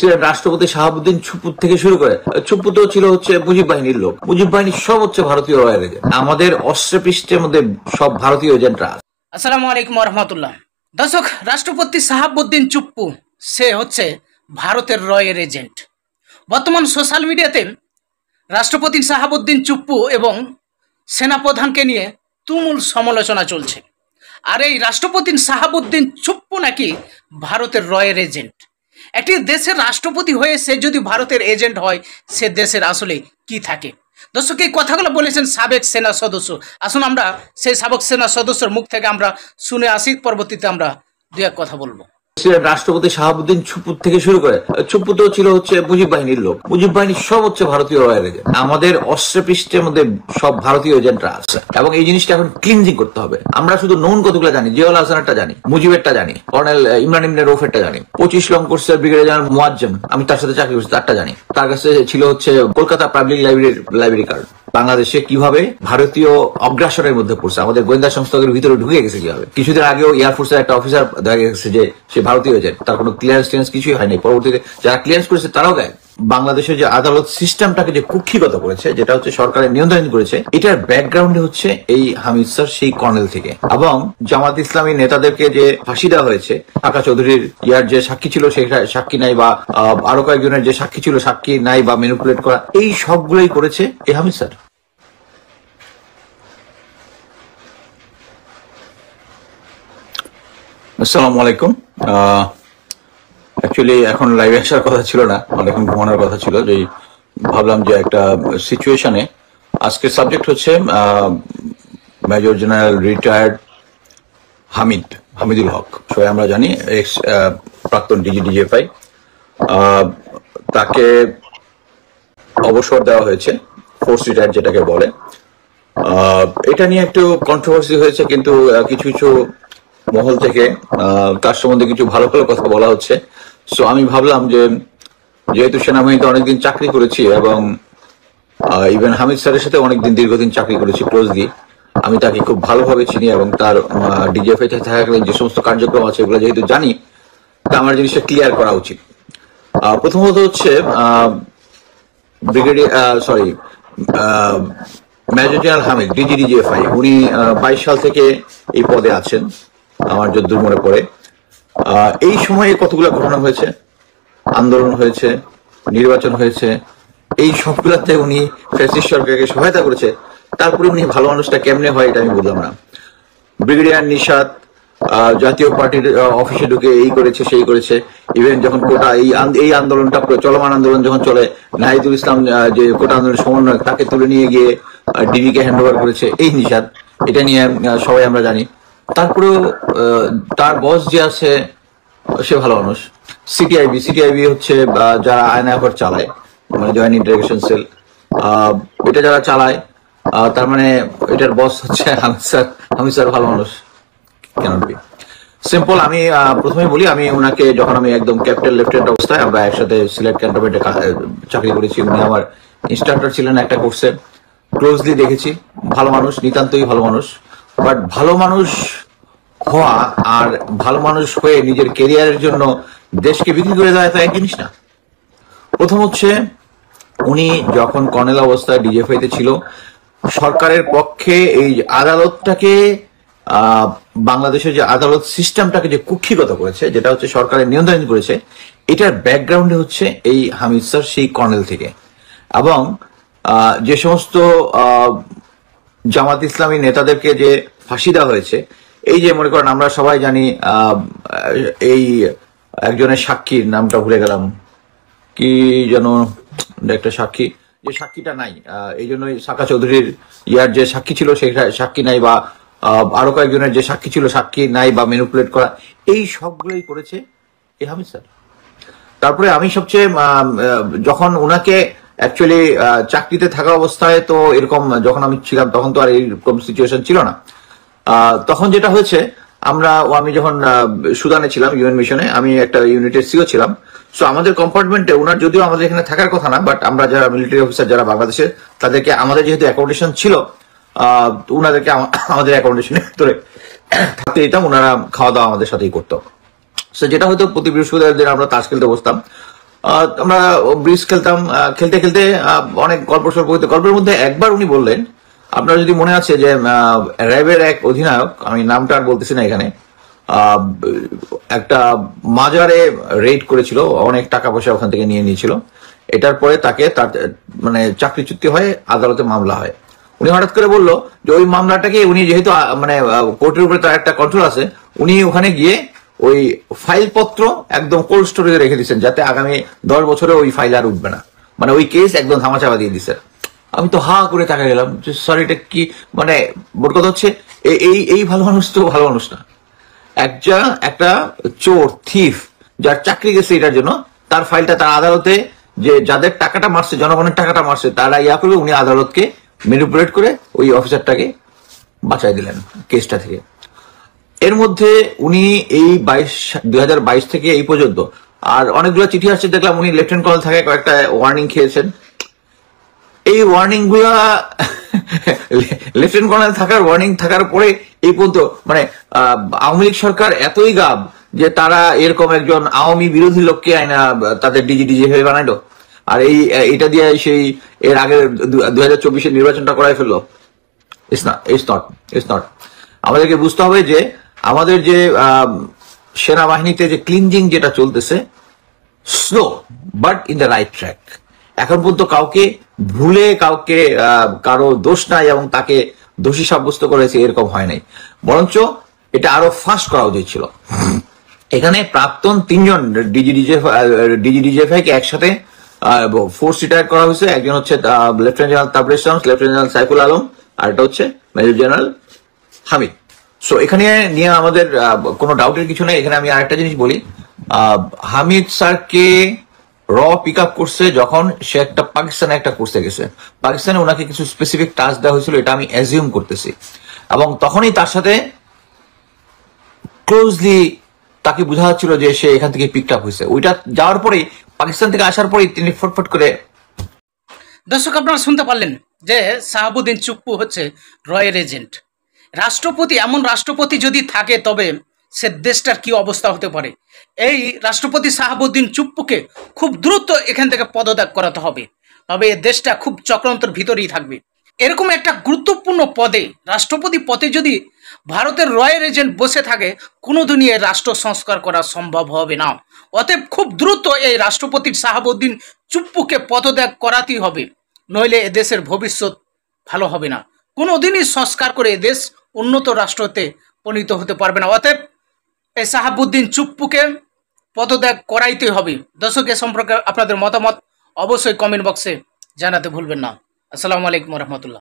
ছিলেন রাষ্ট্রপতি শাহাবুদ্দিন চুপ্পু থেকে শুরু করে, চুপ্পু তো ছিল হচ্ছে মুজিব বাহিনীর লোক। মুজিব বাহিনী সব হচ্ছে ভারতীয় রয়্যাল এজেন্ট। আমাদের অস্ত্রপৃষ্ঠের মধ্যে সব ভারতীয় এজেন্টরা আছে। আসসালামু আলাইকুম রহমতুল্লাহ। দর্শক, রাষ্ট্রপতি শাহাবুদ্দিন চুপ্পু সে হচ্ছে ভারতের রয়্যাল এজেন্ট। বর্তমান সোশ্যাল মিডিয়াতে রাষ্ট্রপতি শাহাবুদ্দিন চুপ্পু এবং সেনাপ্রধানকে নিয়ে তুমুল সমালোচনা চলছে। আর এই রাষ্ট্রপতি শাহাবুদ্দিন চুপ্পু নাকি ভারতের রয়্যাল এজেন্ট। একটি দেশের রাষ্ট্রপতি হয়ে সে যদি ভারতের এজেন্ট হয়, সে দেশের আসলে কি থাকে? দর্শক, এই কথাগুলো বলেছেন সাবেক সেনা সদস্য। আসুন আমরা সেই সাবেক সেনা সদস্যের মুখ থেকে আমরা শুনে আসি, পরবর্তীতে আমরা দু এক কথা বলবো। ছিলেন রাষ্ট্রপতি শাহাবুদ্দিন চুপ্পু থেকে শুরু করে, চুপ্পু তো ছিল হচ্ছে মুজিব বাহিনীর লোক। মুজিব বাহিনী সব হচ্ছে ভারতীয় রয়্যাল এজেন্ট। আমাদের অস্ত্রপৃষ্ঠের মধ্যে সব ভারতীয় এজেন্টরা আছে এবং এই জিনিসটা এখন ক্লিনজিং করতে হবে। আমরা শুধু নৌন কতগুলো জানি, জিয়াউল হাসানেরটা জানি, মুজিবেরটা জানি, কর্নেল ইমরান ইবনে রৌফেরটা জানি, 25 লং কোর্সের ব্রিগেডিয়ার জেনারেল মুয়াজ্জেম, আমি তার সাথে চাকরি করছি, তারটা জানি। তার কাছে ছিল হচ্ছে কলকাতা পাবলিক লাইব্রেরি কার্ড। বাংলাদেশে কিভাবে ভারতীয় অগ্রাসনের মধ্যে পড়ছে, আমাদের গোয়েন্দা সংস্থাগুলোর ভিতরে ঢুকে গেছে কিভাবে। কিছুদিন আগেও এয়ারফোর্সের একটা অফিসার দেখা গেছে যে সে ভারতীয় এজেন্ট, তার কোনো ক্লিয়ারেন্স কিছুই হয়নি। পরবর্তীতে যারা ক্লিয়ারেন্স করেছে তারাও গায়ে। বাংলাদেশের যে আদালত সিস্টেমটাকে যে কুক্ষিগত করেছে, যেটা হচ্ছে সরকারের নিয়ন্ত্রণ করেছে, এটার ব্যাকগ্রাউন্ডে হচ্ছে এই হামিদ স্যার সেই কর্নেল থেকে। এবং জামাত ইসলামী নেতাদেরকে যে ফাঁসি দেওয়া হয়েছে, কাকা চৌধুরীর ইয়ার যে সাক্ষী ছিল সে সাক্ষী নাই, বা আরো কয়েকজনের যে সাক্ষী ছিল সাক্ষী নাই বা ম্যানিপুলেট করা, এই সবগুলোই করেছে এই হামিদ স্যার। আসসালামু আলাইকুম। অ্যাকচুয়ালি এখন লাইভে আসার কথা ছিল না, অনেকক্ষণ ঘুমানোর কথা ছিল। যে ভাবলাম যে একটা সিচুয়েশনে আজকের সাবজেক্ট হচ্ছে মেজর জেনারেল রিটায়ার্ড হামিদুল হক। সবাই আমরা জানি এক্স প্রাক্তন ডিজিএফআই, তাকে অবসর দেওয়া হয়েছে, ফোর্স রিটায়ার্ড যেটাকে বলে। এটা নিয়ে একটু কন্ট্রোভার্সি হয়েছে, কিন্তু কিছু কিছু মহল থেকে তার সম্বন্ধে কিছু ভালো ভালো কথা বলা হচ্ছে। সো আমি ভাবলাম যে যেহেতু সেনাবাহিনীতে অনেকদিন চাকরি করেছি এবং ইভেন হামিদ স্যারের সাথে অনেকদিন দীর্ঘদিন চাকরি করেছি ক্লোজলি, আমি তাকে খুব ভালোভাবে চিনি এবং তার ডিজিএফআই থাকাকালীন যে সমস্ত কার্যক্রম আছে এগুলো যেহেতু জানি, তা আমার জিনিসটা ক্লিয়ার করা উচিত। প্রথমত হচ্ছে মেজর জেনারেল হামিদ ডিজিএফআই, উনি 22 সাল থেকে এই পদে আছেন আমার যতদূর মনে পড়ে। এই সময়ে কতগুলো ঘটনা হয়েছে, আন্দোলন হয়েছে, নির্বাচন হয়েছে, এই সবগুলাতে উনি ফ্যাসিস্ট সরকারকে সহায়তা করেছে। তারপরে উনি ভালো মানুষটা কেমনে হয় এটা আমি বুঝলাম না। ব্রিগেডিয়ার নিশাত জাতীয় পার্টির অফিসে ঢুকে এই করেছে সেই করেছে। ইভেন যখন কোটা এই আন্দোলনটা চলমান আন্দোলন যখন চলে, নাহিদুল ইসলাম যে কোটা আন্দোলনের সমন্বয়ক, তাকে তুলে নিয়ে গিয়ে ডিবিকে হ্যান্ড ওভার করেছে এই নিশাত। এটা নিয়ে সবাই আমরা জানি। তারপরেও তার বস যে আছে সে ভালো মানুষ। সিটিআইবি হচ্ছে যারা আয়না ব্যাপার চালায়, মানে জয়েন্ট ইন্টারোগেশন সেল, এটা যারা চালায়, তার মানে এটার বস হচ্ছে হামিদ স্যার ভালো মানুষ কেন? সিম্পল। আমি প্রথমে বলি, আমি ওনাকে যখন আমি একদম ক্যাপ্টেন লেফটেন্যান্ট অবস্থায় আমরা একসাথে সিলেট ক্যান্টনমেন্টে চাকরি করেছি, উনি আমার ইনস্ট্রাক্টর ছিলেন একটা কোর্সে, ক্লোজলি দেখেছি। ভালো মানুষ, নিতান্তই ভালো মানুষ। বাট ভালো মানুষ হওয়া আর ভালো মানুষ হয়ে নিজের কেরিয়ারের জন্য দেশকে বিক্রি করে দেওয়া তো এক জিনিস না। প্রথম হচ্ছে উনি যখন কর্নেল অবস্থায় ডিজিএফআইতে ছিল, সরকারের পক্ষে এই আদালতটাকে, বাংলাদেশের যে আদালত সিস্টেমটাকে যে কুক্ষিগত করেছে, যেটা হচ্ছে সরকারের নিয়ন্ত্রণ করেছে, এটার ব্যাকগ্রাউন্ডে হচ্ছে এই হামিদ স্যার সেই কর্নেল থেকে। এবং যে সমস্ত জামাত ইসলামী নেতাদেরকে যে ফাঁসি দেওয়া হয়েছে, এই যে মনে করেন আমরা সবাই জানি, এই একজনের সাক্ষীর নামটা ভুলে গেলাম, কি যেন একটা সাক্ষী, যে সাক্ষীটা নাই, এই জন্যই কাকা চৌধুরীর ইয়ার যে সাক্ষী ছিল সেই সাক্ষী নাই, বা আরো কয়েকজনের যে সাক্ষী ছিল সাক্ষী নাই বা ম্যানিপুলেট করা, এই সবগুলোই করেছে এই হামিদ স্যার। তারপরে আমি সবচেয়ে যখন ওনাকে অ্যাকচুয়ালি চাকরিতে থাকা অবস্থায়, তো এরকম যখন আমি ছিলাম তখন তো আর এইরকম সিচুয়েশন ছিল না। তখন যেটা হয়েছে, আমি যখন সুদানে ছিলাম ইউএন মিশনে, আমি একটা ইউনিটের সিও ছিলাম। সো আমাদের কম্পার্টমেন্টে ওনার, যদিও আমাদের এখানে থাকার কথা না, বাট আমরা যারা মিলিটারি অফিসার যারা বাংলাদেশের, তাদেরকে আমাদের যেহেতু অ্যাকোমোডেশন ছিল, ওনাদেরকে আমাদের অ্যাকোমোডেশনের ভিতরে থাকতে দিতাম, ওনারা খাওয়া দাওয়া আমাদের সাথেই করতো। সো যেটা হয়তো প্রতি বৃহস্পতিবার দিন আমরা তাস খেলতে বসতাম। আমরা ব্রিজ খেলতাম, খেলতে খেলতে অনেক গল্প সল্প হইতো। গল্পের মধ্যে একবার উনি বললেন, আপনার যদি মনে আছে যে র্যাবের এক অধিনায়ক, আমি নামটা আর বলতেছি না এখানে, আহ, একটা মাজারে রেড করেছিল, অনেক টাকা পয়সা ওখান থেকে নিয়ে নিয়েছিল। এটার পরে তাকে তার মানে চাকরি চুক্তি হয়, আদালতে মামলা হয়। উনি হঠাৎ করে বললো যে ওই মামলাটাকে উনি যেহেতু মানে কোর্টের উপরে তার একটা কন্ট্রোল আছে, উনি ওখানে গিয়ে ওই ফাইলপত্র একদম কোল্ড স্টোরেজে রেখে দিচ্ছেন, যাতে আগামী 10 বছরে ওই ফাইল আর উঠবে না। মানে ওই কেস একদম ধামাচাপা দিয়ে দিচ্ছে। আমি তো হা করে তাকাই গেলাম যে সরি, এটা কি? মানে মোট কথা হচ্ছে এই এই ভালো মানুষ তো ভালো মানুষ না। একটা চোর, থিফ, যার চাকরি গেছে এটার জন্য, তার ফাইলটা তার আদালতে, যে যাদের টাকাটা মারছে, জনগণের টাকাটা মারছে, তারা করবে, উনি আদালতকে ম্যানিপুলেট করে ওই অফিসারটাকে বাঁচাই দিলেন কেসটা থেকে। এর মধ্যে উনি এই 2022 থেকে এই পর্যন্ত আর অনেকগুলো চিঠি আসছে, দেখলাম উনি লেফটেন্যান্ট কর্নেল থাকে কয়েকটা ওয়ার্নিং খেয়েছেন। এই ওয়ার্নিং গুলা লেফটেন্যান্ট কর্নেল থাকার ওয়ার্নিং থাকার পরে এই পর্যন্ত মানে আওয়ামী লীগ সরকার এতই গাব যে তারা এরকম একজন আওয়ামী বিরোধী লোককে আইনা তাদের ডিজি হয়ে বানাইলো। আর এটা দিয়ে সেই এর আগের 2024-এর নির্বাচনটা করাই ফেললো। It's not. আমাদেরকে বুঝতে হবে যে আমাদের যে সেনাবাহিনীতে যে ক্লিনজিং যেটা চলতেছে, slow but in the right track. এখন পর্যন্ত কাউকে ভুলে কাউকে কারো দোষ নাই এবং তাকে দোষী সাব্যস্ত করেছে এরকম হয় নাই, বরঞ্চ এটা আরো ফাস্ট করা উচিত ছিল। এখানে প্রাক্তন 3জন ডিজিডিজিএফআই কে একসাথে ফোর্স রিটায়ার করা হয়েছে। একজন হচ্ছে lieutenant general Tabrez Shams, lieutenant general Saiful Alam, আর এটা হচ্ছে মেজর জেনারেল হামিদ। সো এখানে নিয়ে আমাদের কোনো ডাউটের কিছু নেই। এখানে আমি আরেকটা জিনিস বলি, হামিদ স্যারকে পিক আপ করছে যখন সে একটা পাকিস্তানে একটা কোর্সে গেছে। পাকিস্তানে ওনাকে কিছু স্পেসিফিক টাস্ক দেওয়া হয়েছিল, এটা আমি অ্যাজিউম করতেছি, এবং তখনই তার সাথে ক্লোজলি তাকে বোঝা যাচ্ছিল যে সে এখান থেকে পিক আপ হয়েছে। ওইটা যাওয়ার পরেই, পাকিস্তান থেকে আসার পরেই তিনি ফটফট করে। দর্শক, আপনারা শুনতে পারলেন যে শাহাবুদ্দিন চুপ্পু হচ্ছে রয়ের এজেন্ট। রাষ্ট্রপতি, এমন রাষ্ট্রপতি যদি থাকে তবে সে দেশটার কি অবস্থা হতে পারে। এই রাষ্ট্রপতি শাহাবুদ্দিন চুপ্পুকে খুব দ্রুত এখান থেকে পদত্যাগ করাতে হবে, তবে এ দেশটা খুব চক্রান্তর ভিতরেই থাকবে। এরকম একটা গুরুত্বপূর্ণ পদে, রাষ্ট্রপতি পদে যদি ভারতের রয়ের এজেন্ট বসে থাকে, কোনোদিনই এই রাষ্ট্র সংস্কার করা সম্ভব হবে না। অতএব খুব দ্রুত এই রাষ্ট্রপতি শাহাবুদ্দিন চুপ্পুকে পদত্যাগ করাতেই হবে, নইলে এ দেশের ভবিষ্যৎ ভালো হবে না। কোনোদিনই সংস্কার করে এ দেশ উন্নত রাষ্ট্রতে পরিণত হতে পারবে না। অতএব এই শাহাবুদ্দিন চুপ্পুকে পদত্যাগ করাইতে হবে। দর্শক, এ সম্পর্কে আপনাদের মতামত অবশ্যই কমেন্ট বক্সে জানাতে ভুলবেন না। আসসালামু আলাইকুম রহমতুল্লাহ।